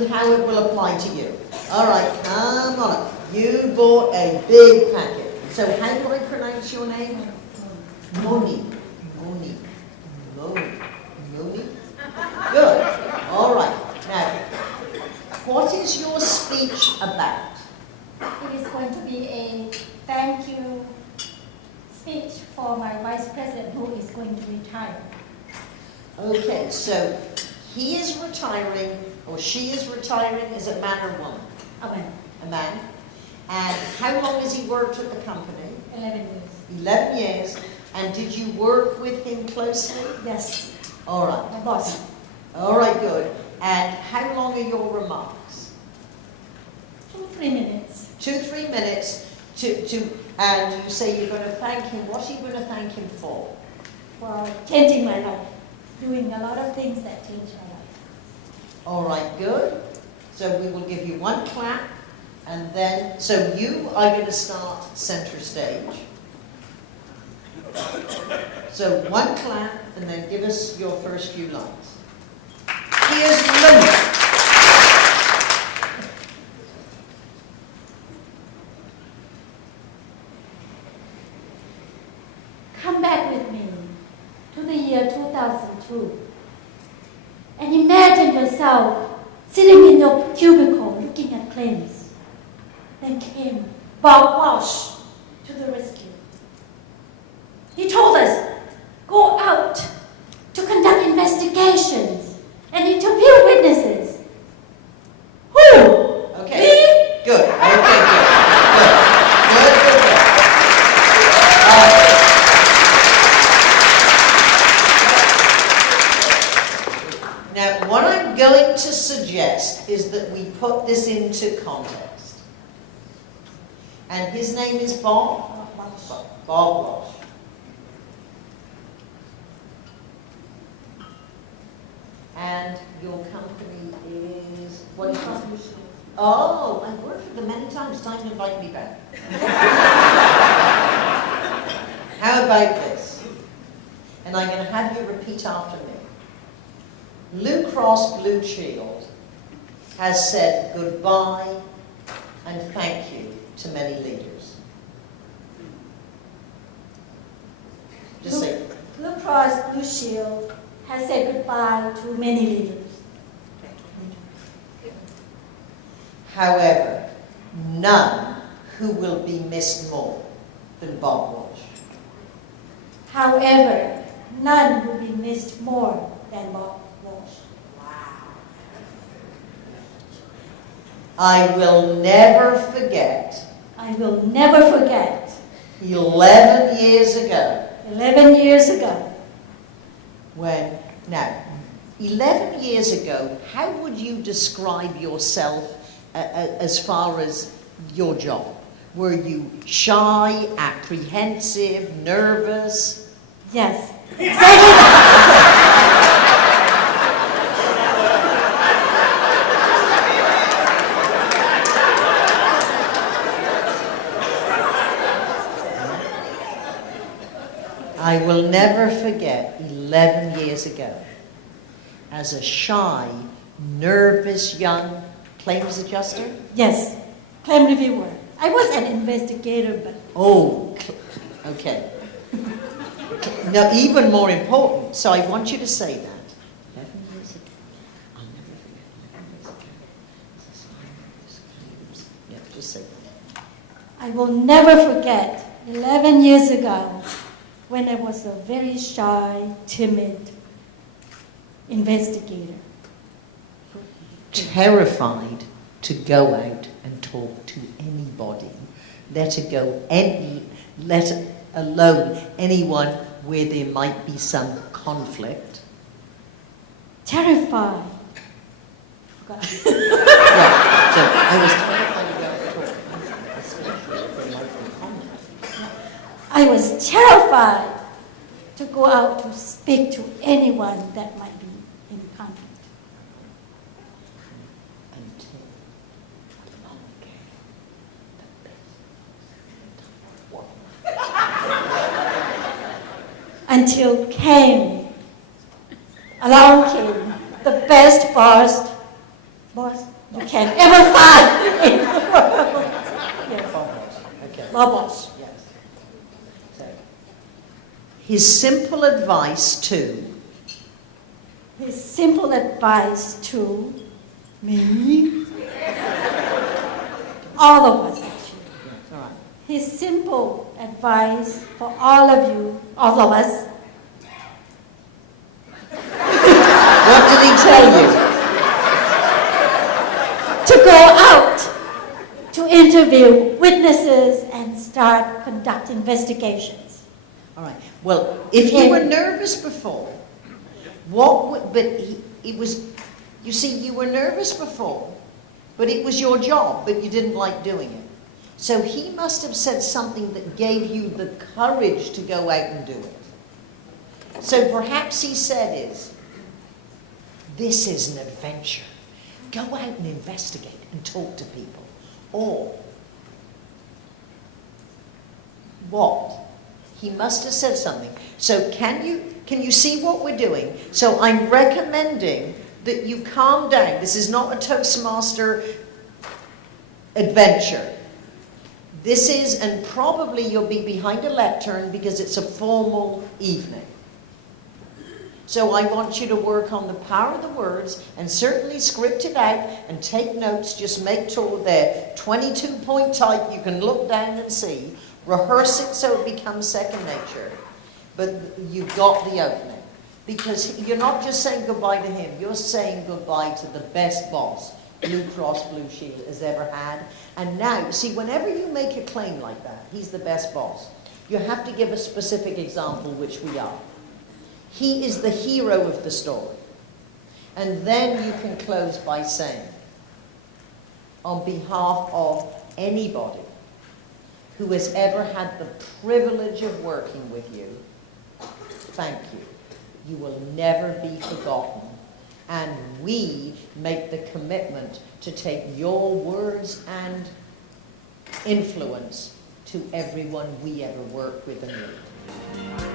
and how it will apply to you. All right, come on up. You bought a big packet. So how do I pronounce your name? Mone. Mone. Mone. Mone. Good. All right. Now, what is your speech about? It is going to be a thank you speech for my vice president who is going to retire. Okay, so he is retiring, or she is retiring, is it man or woman? A man. A man. And how long has he worked at the company? 11 years. 11 years. And did you work with him closely? Yes. All right. My boss. All right, good. And how long are your remarks? 2-3 minutes. 2-3 minutes and you say you're going to thank him. What are you going to thank him for? For changing my life. Doing a lot of things that change my life. All right, good. So we will give you one clap, and then, so you are going to start center stage. So one clap, and then give us your first few lines. Here's Lou. Come back with me to the year 2002 and imagine yourself sitting in your cubicle looking at claims. Then came Bob Walsh to the rescue. He told us, go out to conduct investigations and interview witnesses. Who? Okay. Me? Good. Okay, good. Good. Now, what I'm going to suggest is that we put this into context. And his name is Bob? Bob Walsh. And your company is... What is it? Oh, I've worked for them many times. Time to invite me back. How about this? And I'm going to have you repeat after me. Blue Cross Blue Shield has said goodbye and thank you to many leaders. Just say. Blue Cross Blue Shield has said goodbye to many leaders. However, none who will be missed more than Bob Walsh. However, none will be missed more than Bob Walsh. I will never forget. I will never forget. 11 years ago. 11 years ago. Now, 11 years ago, how would you describe yourself as far as your job? Were you shy, apprehensive, nervous? Yes, exactly. I will never forget 11 years ago, as a shy, nervous young claims adjuster? Yes, claim reviewer. I was an investigator, but... Oh, okay. Now, even more important, so I want you to say that. 11 years ago, I'll never forget 11 years ago, as a shy, nervous claims. Yeah, just say that. I will never forget 11 years ago when I was a very shy, timid investigator. Terrified to go out and talk to anybody, let alone anyone where there might be some conflict. Terrified. Yeah, so I was terrified to go out and talk, especially if there might be conflict. I was terrified to go out to speak to anyone that might be in conflict. Until along came the best boss boss you can ever find in the world. Yes. Boss. Okay. My boss. Yes. So, his simple advice to His simple advice to me, all of us actually. yes, all right. His simple advice for all of you, all of us, What did he tell you? to go out to interview witnesses and start conduct investigations. All right. Well, if you were nervous before, it was, you see, you were nervous before, but it was your job, but you didn't like doing it. So he must have said something that gave you the courage to go out and do it. So perhaps he said this is an adventure. Go out and investigate and talk to people. Or, what? He must have said something. So can you see what we're doing? So I'm recommending that you calm down. This is not a Toastmaster adventure. This is, and probably you'll be behind a lectern because it's a formal evening. So I want you to work on the power of the words and certainly script it out and take notes. Just make sure they're 22-point type. You can look down and see. Rehearse it so it becomes second nature. But you've got the opening. Because you're not just saying goodbye to him. You're saying goodbye to the best boss Blue Cross Blue Shield has ever had. And now, see, whenever you make a claim like that, he's the best boss, you have to give a specific example, which we are. He is the hero of the story. And then you can close by saying, on behalf of anybody who has ever had the privilege of working with you, thank you. You will never be forgotten. And we make the commitment to take your words and influence to everyone we ever work with and meet.